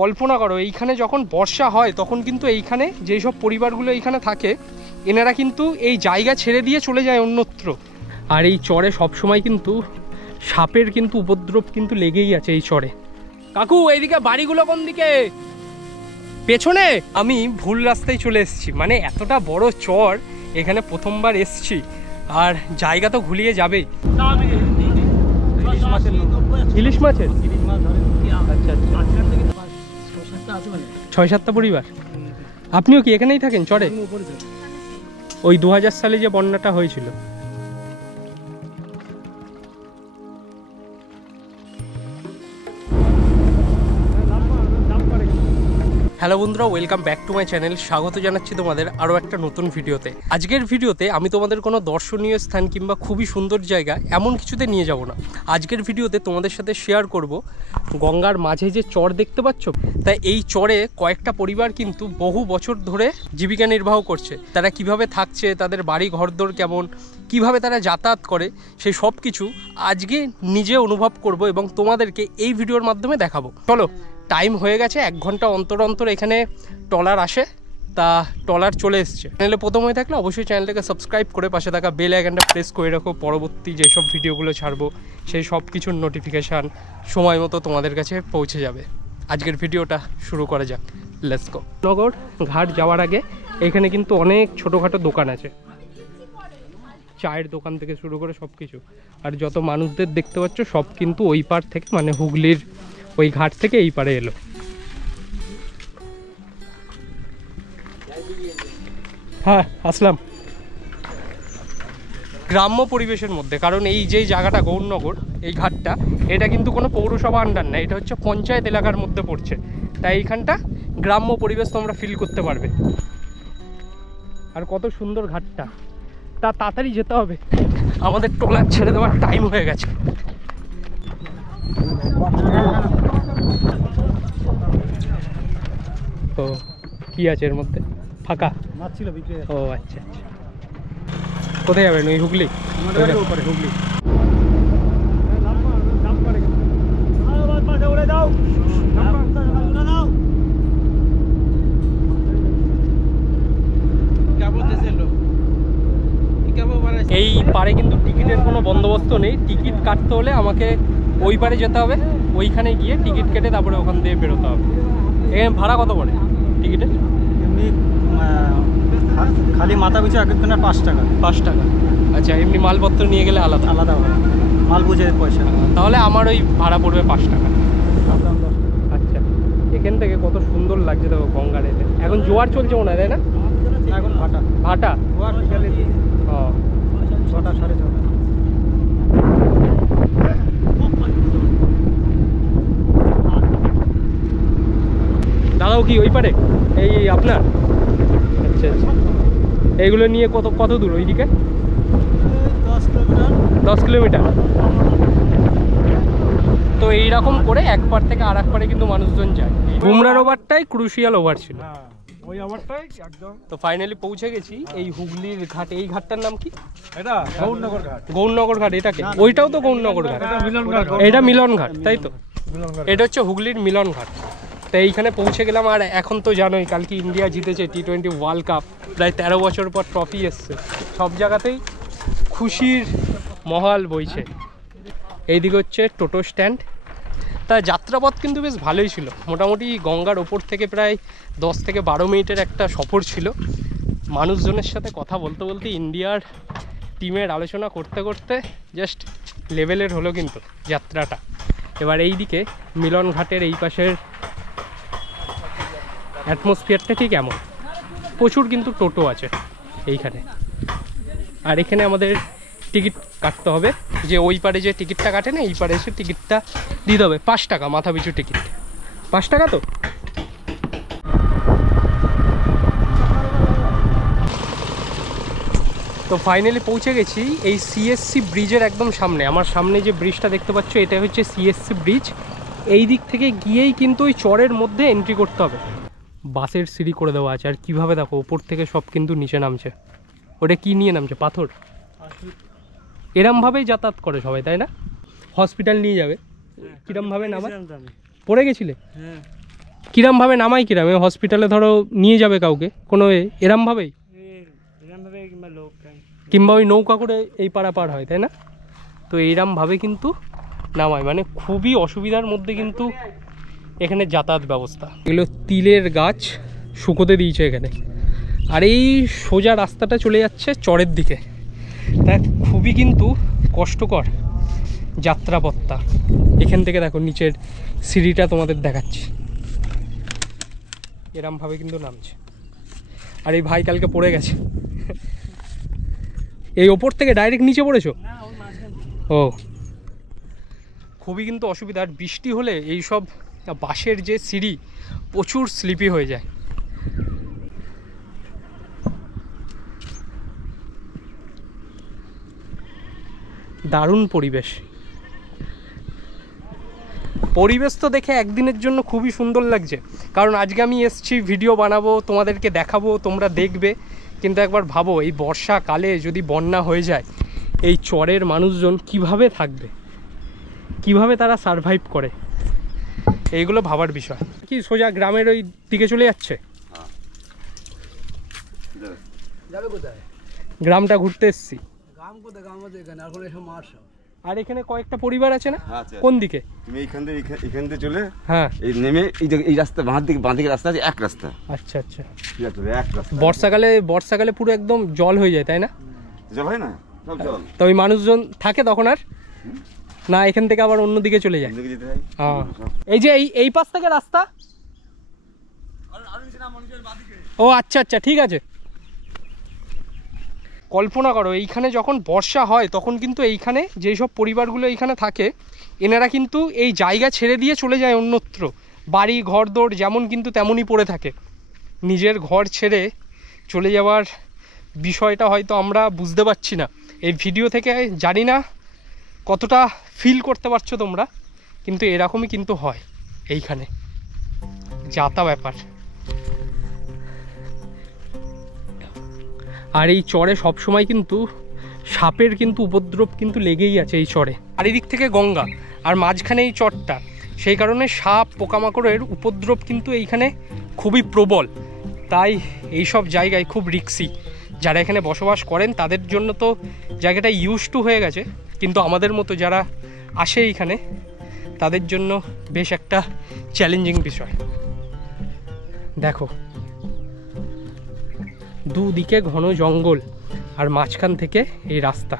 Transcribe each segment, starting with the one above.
কল্পনা করো এইখানে যখন বর্ষা হয় তখন কিন্তু এইখানে যেই সব পরিবারগুলো এইখানে থাকে এনারা কিন্তু এই জায়গা ছেড়ে দিয়ে চলে যায় অন্যত্র। আর এই চরে সবসময় কিন্তু সাপের কিন্তু উপদ্রব কিন্তু লেগেই আছে এই চরে। কাকু এইদিকে বাড়িগুলো কোন দিকে? পেছনে? আমি ভুল রাস্তায় চলে এসেছি, মানে এতটা বড় চর এখানে প্রথমবার এসছি আর জায়গা তো ঘুলিয়ে যাবেই। ইলিশ মাছের? আচ্ছা আচ্ছা, 6-7টা পরিবার। আপনিও কি এখানেই থাকেন চরে? ওই 2000 সালে যে বন্যাটা হয়েছিল। হ্যালো বন্ধুরা, welcome back to my channel. স্বাগত জানাচ্ছি তোমাদের আরও একটা নতুন ভিডিওতে। আজকের ভিডিওতে আমি তোমাদের কোনো দর্শনীয় স্থান কিংবা খুবই সুন্দর জায়গা এমন কিছুতে নিয়ে যাব না। আজকের ভিডিওতে তোমাদের সাথে শেয়ার করব গঙ্গার মাঝে যে চর দেখতে পাচ্ছ, তাই এই চরে কয়েকটা পরিবার কিন্তু বহু বছর ধরে জীবিকা নির্বাহ করছে। তারা কিভাবে থাকছে, তাদের বাড়ি ঘরদোর কেমন, কিভাবে তারা যাতায়াত করে, সেই সব কিছু আজকে নিজে অনুভব করব এবং তোমাদেরকে এই ভিডিওর মাধ্যমে দেখাবো। চলো, টাইম হয়ে গেছে, 1 ঘন্টা অন্তর অন্তর এখানে ট্রলার আসে, তা ট্রলার চলে এসছে। চ্যানেলে প্রথম হয়ে থাকলে অবশ্যই চ্যানেলটাকে সাবস্ক্রাইব করে পাশে থাকা বেল আইকনটা প্রেস করে রাখো। পরবর্তী যেসব ভিডিওগুলো ছাড়বো সেই সব কিছুর নোটিফিকেশান সময় মতো তোমাদের কাছে পৌঁছে যাবে। আজকের ভিডিওটা শুরু করা যাক, লেটস গো। নগর ঘাট যাওয়ার আগে এখানে কিন্তু অনেক ছোটোখাটো দোকান আছে, চায়ের দোকান থেকে শুরু করে সব কিছু। আর যত মানুষদের দেখতে পাচ্ছ সব কিন্তু ওই পার থেকে, মানে হুগলির ওই ঘাট থেকে এই পারে এলো। হ্যাঁ আসলাম। গ্রাম্য পরিবেশের মধ্যে, কারণ এই যে জায়গাটা গৌরনগর, এই ঘাটটা, এটা কিন্তু কোনো পৌরসভা আন্ডার না, এটা হচ্ছে পঞ্চায়েত এলাকার মধ্যে পড়ছে। তাই এইখানটা গ্রাম্য পরিবেশ তোমরা ফিল করতে পারবে। আর কত সুন্দর ঘাটটা। তা তাড়াতাড়ি যেতে হবে, আমাদের ট্রলার ছেড়ে দেওয়ার টাইম হয়ে গেছে। তো কি আছে এর মধ্যে? ফাঁকা মাছ ছিল, বিক্রি। ও আচ্ছা আচ্ছা। কোথায় যাবেন? ওই হুগলি? হুগলি। এই পারে কিন্তু টিকিটের কোনো বন্দোবস্ত নেই। টিকিট কাটতে হলে আমাকে ওই পারে যেতে হবে, ওইখানে গিয়ে টিকিট কেটে তারপরে ওখান দিয়ে বেরোতে হবে। এখানে ভাড়া কত পড়ে টিকিটের? এমনি খালি মাথা পিছু 1 জনের 5 টাকা। 5 টাকা, আচ্ছা। এমনি মালপত্র নিয়ে গেলে আলাদা? আলাদা হবে, মাল বুঝে পয়সা। তাহলে আমার ওই ভাড়া পড়বে 5 টাকা। আচ্ছা, এখান থেকে কত সুন্দর লাগছে দেখো গঙ্গার এতে। এখন জোয়ার চলছে মনে হয়, তাই না? এখন ভাটা ভাটা জোয়ার বিকালে। ও 6টা 6:30। দাদাও কি ওই পারে এই আপনার? আচ্ছা আচ্ছা। এইগুলো নিয়ে কত দূর ওইদিকে? 10 কিলোমিটার। 10 কিলোমিটার। তো এইরকম করে এক পার থেকে আর এক পারে কিন্তু মানুষজন যায়। বুমরার ওভারটাই ক্রুশিয়াল ওভার ছিল। ওই ওভারটাই একদম। তো ফাইনালি পৌঁছে গেছি এই হুগলির ঘাট। এই ঘাটটার নাম কি? এটা গৌরনগর ঘাট। গৌরনগর ঘাট এটাকে? ওইটাও তো গৌরনগর ঘাট। এটা মিলন ঘাট, তাই তো? এটা হচ্ছে হুগলির মিলন ঘাট। তো এইখানে পৌঁছে গেলাম। আর এখন তো জানোই কালকে ইন্ডিয়া জিতেছে T20 ওয়ার্ল্ড কাপ। প্রায় 13 বছর পর ট্রফি এসছে। সব জায়গাতেই খুশির মহল বইছে। এইদিকে হচ্ছে টোটো স্ট্যান্ড। তা যাত্রাপথ কিন্তু বেশ ভালোই ছিল, মোটামুটি গঙ্গার ওপর থেকে প্রায় 10 থেকে 12 মিনিটের একটা সফর ছিল। মানুষজনের সাথে কথা বলতে বলতে, ইন্ডিয়ার টিমের আলোচনা করতে করতে জাস্ট লেভেলের হলো কিন্তু যাত্রাটা। এবার এই দিকে মিলন ঘাটের এই পাশের অ্যাটমসফিয়ারটা ঠিক এমন। প্রচুর কিন্তু টোটো আছে এইখানে। আর এখানে আমাদের টিকিট কাটতে হবে, যে ওই পারে যে টিকিটটা কাটে না, এই পারে এসে টিকিটটা দিতে হবে। 5 টাকা মাথা পিছু টিকিট। 5 টাকা। তো ফাইনালি পৌঁছে গেছি এই CSC ব্রিজের একদম সামনে। আমার সামনে যে ব্রিজটা দেখতে পাচ্ছ, এটা হচ্ছে CSC ব্রিজ। এই দিক থেকে গিয়েই কিন্তু ওই চরের মধ্যে এন্ট্রি করতে হবে। বাসের সিঁড়ি করে দেওয়া আছে। আর কীভাবে দেখো ওপর থেকে সব কিন্তু নিচে নামছে। ওটা কি নিয়ে নামছে? পাথর। এরমভাবেই যাতায়াত করে সবাই, তাই না? হসপিটাল নিয়ে যাবে, কিরমভাবে নামা? পড়ে গেছিলে? কিরমভাবে নামাই কিরাম হসপিটালে ধরো নিয়ে যাবে কাউকে কোনো এরমভাবেই কিংবা ওই নৌকা করে এই পাড়া পার হয়, তাই না? তো এইরমভাবে কিন্তু নামায়, মানে খুবই অসুবিধার মধ্যে কিন্তু এখানে যাতায়াত ব্যবস্থা। এগুলো তিলের গাছ শুকোতে দিয়েছে এখানে, আর এই সোজা রাস্তাটা চলে যাচ্ছে চরের দিকে। তা খুবই কিন্তু কষ্টকর যাত্রাপথটা। এখান থেকে দেখো নিচের সিঁড়িটা তোমাদের দেখাচ্ছি, এরমভাবে কিন্তু নামছে। আর এই ভাই কালকে পড়ে গেছে, এই ওপর থেকে ডাইরেক্ট নিচে পড়েছো? ও, খুবই কিন্তু অসুবিধা। আর বৃষ্টি হলে এই সব বাঁশের যে সিঁড়ি প্রচুর স্লিপি হয়ে যায়। দারুণ পরিবেশ। পরিবেশ তো দেখে একদিনের জন্য খুবই সুন্দর লাগছে, কারণ আজকে আমি এসছি ভিডিও বানাবো, তোমাদেরকে দেখাবো, তোমরা দেখবে। কিন্তু একবার ভাবো এই বর্ষাকালে যদি বন্যা হয়ে যায়, এই চরের মানুষজন কিভাবে থাকবে, কিভাবে তারা সারভাইভ করে, এইগুলো ভাবার বিষয়। কি সোজা গ্রামের ওই দিকে চলে যাচ্ছে? যাবে কোথায়? গ্রামটা ঘুরতে এসছি। গ্রাম কোথায়? গ্রাম আছে এখানে, আর এসব মাঠ সব। আর এখানে কয়েকটা পরিবার আছে না? আছে। কোন দিকে? তুমি এখান থেকে চলে হ্যাঁ, এই নেমে এই রাস্তা বাঁ দিকে রাস্তা আছে, এক রাস্তা। আচ্ছা আচ্ছা। ঠিক আছে, এক রাস্তা। বর্ষাকালে পুরো একদম জল হয়ে যায়, তাই না? জল হয় না, সব জল। তো ওই মানুষজন থাকে তখন আর না, এখান থেকে আবার অন্য দিকে চলে যায়? যেতে হয়। হ্যাঁ, এই যে এই পাশ থেকে রাস্তা। ও আচ্ছা আচ্ছা, ঠিক আছে। কল্পনা করো এইখানে যখন বর্ষা হয় তখন কিন্তু এইখানে যেই সব পরিবারগুলো এইখানে থাকে, এনারা কিন্তু এই জায়গা ছেড়ে দিয়ে চলে যায় অন্যত্র। বাড়ি ঘরদোর যেমন কিন্তু তেমনই পড়ে থাকে। নিজের ঘর ছেড়ে চলে যাওয়ার বিষয়টা হয়তো আমরা বুঝতে পারছি না এই ভিডিও থেকে, জানি না কতটা ফিল করতে পারছো তোমরা, কিন্তু এরকমই কিন্তু হয় এইখানে, যাতা ব্যাপার। আর এই চরে সবসময় কিন্তু সাপের কিন্তু উপদ্রব কিন্তু লেগেই আছে এই চরে। চারিদিক থেকে গঙ্গা আর মাঝখানে এই চরটা, সেই কারণে সাপ পোকামাকড়ের উপদ্রব কিন্তু এইখানে খুবই প্রবল। তাই এই সব জায়গায় খুব রিস্কি। যারা এখানে বসবাস করেন তাদের জন্য তো জায়গাটা ইউজ টু হয়ে গেছে, কিন্তু আমাদের মতো যারা আসে এইখানে তাদের জন্য বেশ একটা চ্যালেঞ্জিং বিষয়। দেখো দুদিকে ঘন জঙ্গল আর মাঝখান থেকে এই রাস্তা।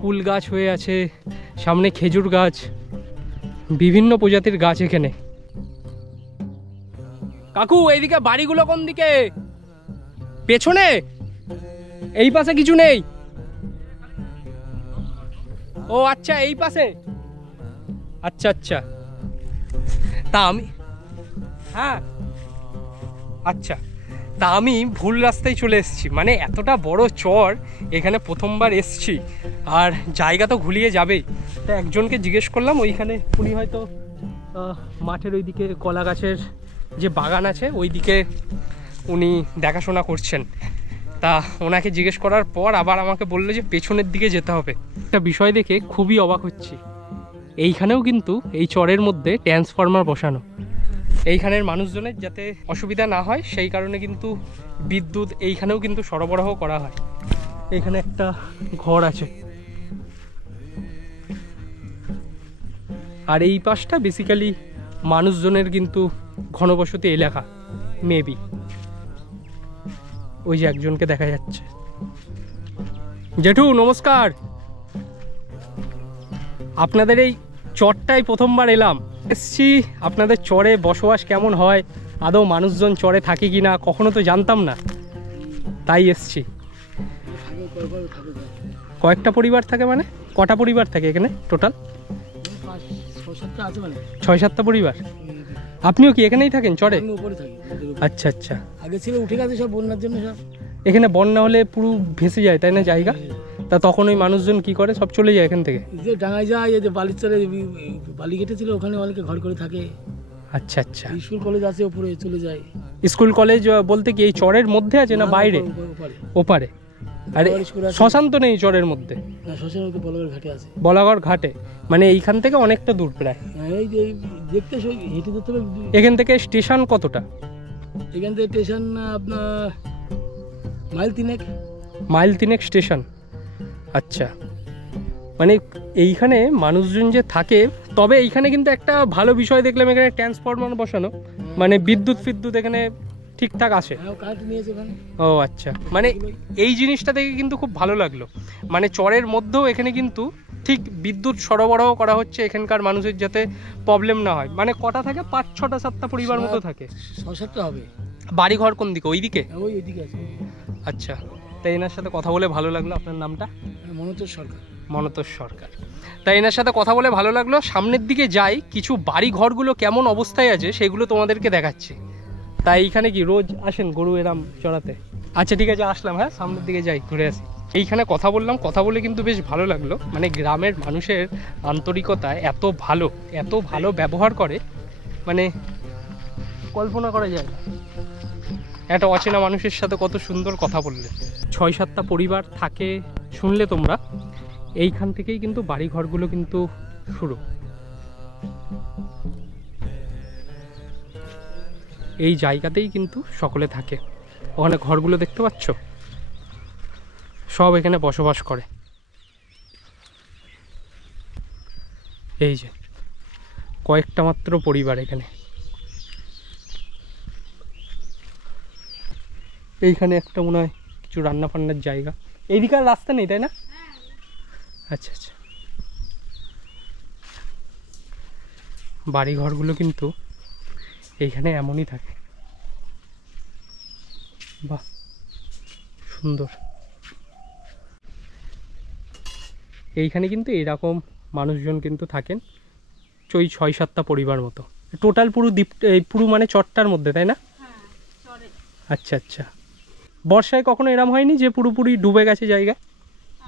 কুল গাছ হয়ে আছে, সামনে খেজুর গাছ, বিভিন্ন প্রজাতির গাছ এখানে। কাকু এইদিকে বাড়িগুলো কোন দিকে? পেছনে? এই পাশে কিছু নেই? ও আচ্ছা, এই পাশে। আচ্ছা আচ্ছা, তা আমি হ্যাঁ আচ্ছা, তা আমি ভুল রাস্তায় চলে এসেছি। মানে এতটা বড় চর, এখানে প্রথমবার এসছি, আর জায়গা তো ঘুরিয়ে যাবেই। তা একজনকে জিজ্ঞেস করলাম ওইখানে, উনি হয়তো মাঠের ওইদিকে কলা গাছের যে বাগান আছে ওই দিকে উনি দেখাশোনা করছেন। তা ওনাকে জিজ্ঞেস করার পর আবার আমাকে বললো যে পেছনের দিকে যেতে হবে। একটা বিষয় দেখে খুবই অবাক হচ্ছি, এইখানেও কিন্তু এই চরের মধ্যে ট্রান্সফরমার বসানো। এইখানের মানুষজনের যাতে অসুবিধা না হয় সেই কারণে কিন্তু বিদ্যুৎ এইখানেও কিন্তু সরবরাহ করা হয়। এখানে একটা ঘর আছে, আর এই পাশটা বেসিক্যালি মানুষজনের কিন্তু ঘনবসতি এলাকা মেবি। ওই যে একজনকে দেখা যাচ্ছে। জেঠু নমস্কার, আপনাদের এই চরটাই প্রথমবার এলাম, এসছি। আপনাদের চরে বসবাস কেমন হয়, আদৌ মানুষজন চরে থাকে কি না কখনো তো জানতাম না, তাই এসছি। কয়েকটা পরিবার থাকে? মানে কটা পরিবার থাকে এখানে টোটাল? 6-7টা পরিবার। আপনিও কি এখানেই থাকেন চরে? আচ্ছা আচ্ছা। আগে ছিল, উঠে গেছে সব বন্যার জন্য। সব এখানে বন্যা হলে পুরো ভেসে যায়, তাই না জায়গা? তা তখন ওই মানুষজন কি করে, সব চলে যায় এখান থেকে? যে ডাঙায় যায়, এই যে বালির চরে বালি কেটেছিল, ওখানে অনেকে ঘর করে থাকে। আচ্ছা আচ্ছা। স্কুল কলেজ আছে, উপরে চলে যায়। স্কুল কলেজ বলতে কি এই চরের মধ্যে আছে না বাইরে? ওপারে। ওপারে। ও আর বলাগড় স্কুল আছে। শ্মশান তো নেই চরের মধ্যে? হ্যাঁ, শ্মশান তো বলাগড় ঘাটে আছে। বলাগড় ঘাটে, মানে এইখান থেকে অনেকটা দূর প্রায়। হ্যাঁ, এই যে দেখতে হেঁটে যেতে হবে। এখান থেকে স্টেশন কতটা? এখান থেকে স্টেশন আপনার মাইল 3 মাইল 3 স্টেশন। আচ্ছা, মানে এইখানে মানুষজন যে থাকে, তবে এইখানে কিন্তু একটা ভালো বিষয় দেখলাম, এখানে ট্রান্সফরমার বসানো, মানে বিদ্যুৎ এখানে ঠিকঠাক আসে। হ্যাঁ, কারেন্ট নিয়েছে ওখানে। ও আচ্ছা, মানে এই জিনিসটা দেখে কিন্তু খুব ভালো লাগলো। মানে চরের মধ্যেও এখানে কিন্তু ঠিক বিদ্যুৎ সরবরাহ করা হচ্ছে এখানকার মানুষের, যাতে প্রবলেম না হয়। মানে কটা থাকে? 5, 6টা 7টা পরিবার মতো থাকে। 6-7টা হবে। বাড়ি ঘর কোন দিকে? ওই দিকে? হ্যাঁ, ওইদিকে আছে। আচ্ছা, তাই এনার সাথে কথা বলে ভালো লাগলো। আপনার নামটা? মনোতোষ সরকার। মনোতোষ সরকার। তাই এনার সাথে কথা বলে ভালো লাগলো। সামনের দিকে যাই, কিছু বাড়ি ঘরগুলো কেমন অবস্থায় আছে সেগুলো তোমাদেরকে দেখাচ্ছি। তাই এইখানে কি রোজ আসেন গরু এরাম চড়াতে? আচ্ছা ঠিক আছে, আসলাম। হ্যাঁ, সামনের দিকে যাই, ঘুরে আসি। এইখানে কথা বললাম, কথা বলে কিন্তু বেশ ভালো লাগলো। মানে গ্রামের মানুষের আন্তরিকতা এত ভালো ব্যবহার করে, মানে কল্পনা করা যায় না। একটা অচেনা মানুষের সাথে কত সুন্দর কথা বললে। 6-7টা পরিবার থাকে শুনলে তোমরা। এইখান থেকেই কিন্তু বাড়ি ঘরগুলো কিন্তু শুরু। এই জায়গাতেই কিন্তু সকলে থাকে। ওখানে ঘরগুলো দেখতে পাচ্ছ, সব এখানে বসবাস করে। এই যে কয়েকটা মাত্র পরিবার এখানে। এইখানে একটা মনে হয় কিছু রান্না ফান্নার জায়গা। এইদিকে আর রাস্তা নেই, তাই না? আচ্ছা আচ্ছা, বাড়ি ঘরগুলো কিন্তু এইখানে এমনই থাকে। বাহ, সুন্দর। এইখানে কিন্তু এরকম মানুষজন কিন্তু থাকেন, 6-7টা পরিবার মতো। টোটাল পুরো দ্বীপ, পুরো মানে চরটার মধ্যে, তাই না? আচ্ছা আচ্ছা, বর্ষায় কখনো এরম হয়নি যে পুরোপুরি ডুবে গেছে জায়গা?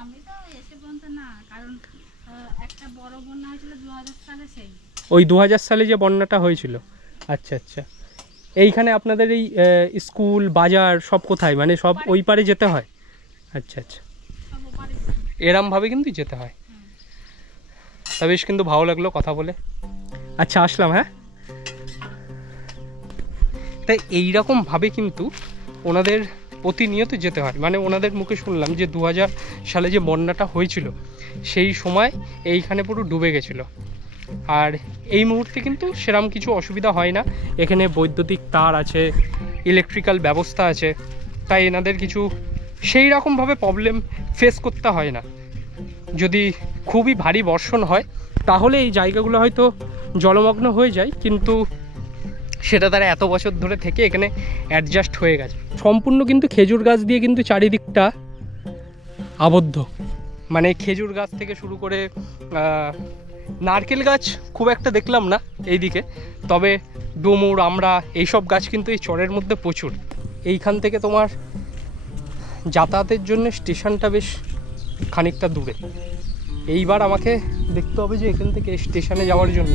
আমি তো এসে পর্যন্ত না, কারণ একটা বড় বন্যা হয়েছিল 2000 সালে, সেই ওই 2000 সালে যে বন্যাটা হয়েছিল। আচ্ছা আচ্ছা, এইখানে আপনাদের এই স্কুল বাজার সব কোথায়? মানে সব ওই পারে যেতে হয়? আচ্ছা আচ্ছা, সব ওপারে। এরমভাবে কিন্তু যেতে হয়। তা বেশ কিন্তু ভালো লাগলো কথা বলে। আচ্ছা, আসলাম। হ্যাঁ, তাই এইরকমভাবে কিন্তু ওনাদের প্রতিনিয়ত যেতে হয়। মানে ওনাদের মুখে শুনলাম যে 2000 সালে যে বন্যাটা হয়েছিল সেই সময় এইখানে পুরো ডুবে গেছিলো। আর এই মুহূর্তে কিন্তু সেরকম কিছু অসুবিধা হয় না। এখানে বৈদ্যুতিক তার আছে, ইলেকট্রিক্যাল ব্যবস্থা আছে, তাই এনাদের কিছু সেই রকমভাবে প্রবলেম ফেস করতে হয় না। যদি খুবই ভারী বর্ষণ হয় তাহলে এই জায়গাগুলো হয়তো জলমগ্ন হয়ে যায়, কিন্তু সেটা তারা এত বছর ধরে থেকে এখানে অ্যাডজাস্ট হয়ে গেছে। সম্পূর্ণ কিন্তু খেজুর গাছ দিয়ে কিন্তু চারিদিকটা আবদ্ধ। মানে খেজুর গাছ থেকে শুরু করে নারকেল গাছ খুব একটা দেখলাম না এইদিকে, তবে ডুমুর, আমড়া, এইসব গাছ কিন্তু এই চরের মধ্যে প্রচুর। এইখান থেকে তোমার যাতায়াতের জন্য স্টেশনটা বেশ খানিকটা দূরে। এইবার আমাকে দেখতে হবে যে এখান থেকে স্টেশনে যাওয়ার জন্য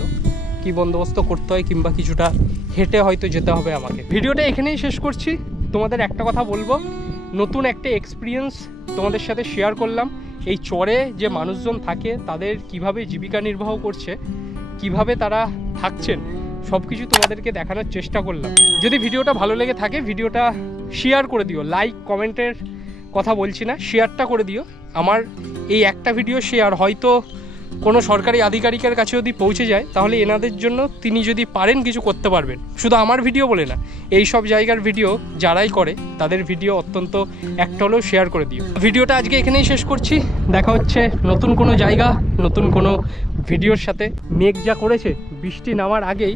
কি বন্দোবস্ত করতে হয়, কিংবা কিছুটা হেঁটে হয়তো যেতে হবে আমাকে। ভিডিওটা এখানেই শেষ করছি। তোমাদের একটা কথা বলবো, নতুন একটা এক্সপিরিয়েন্স তোমাদের সাথে শেয়ার করলাম। এই চরে যে মানুষজন থাকে তাদের কিভাবে জীবিকা নির্বাহ করছে, কিভাবে তারা থাকছেন, সব কিছু তোমাদেরকে দেখানোর চেষ্টা করলাম। যদি ভিডিওটা ভালো লেগে থাকে ভিডিওটা শেয়ার করে দিও। লাইক কমেন্টের কথা বলছি না, শেয়ারটা করে দিও। আমার এই একটা ভিডিও শেয়ার হয়তো কোনো সরকারি আধিকারিকের কাছে যদি পৌঁছে যায় তাহলে এনাদের জন্য তিনি যদি পারেন কিছু করতে পারবেন। শুধু আমার ভিডিও বলে না, এই সব জায়গার ভিডিও যারাই করে তাদের ভিডিও অত্যন্ত একটা হলেও শেয়ার করে দিও। ভিডিওটা আজকে এখানেই শেষ করছি। দেখা হচ্ছে নতুন কোনো জায়গা, নতুন কোনো ভিডিওর সাথে। মেঘ যা করেছে, বৃষ্টি নামার আগেই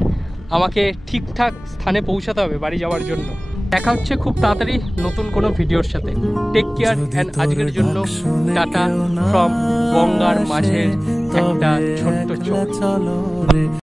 আমাকে ঠিকঠাক স্থানে পৌঁছাতে হবে বাড়ি যাওয়ার জন্য। দেখা হচ্ছে খুব তাড়াতাড়ি নতুন কোনো ভিডিওর সাথে। টেক কেয়ার অ্যান্ড আজকের জন্য টাটা ফ্রম গঙ্গার মাঝের একটা ছোট্ট চর।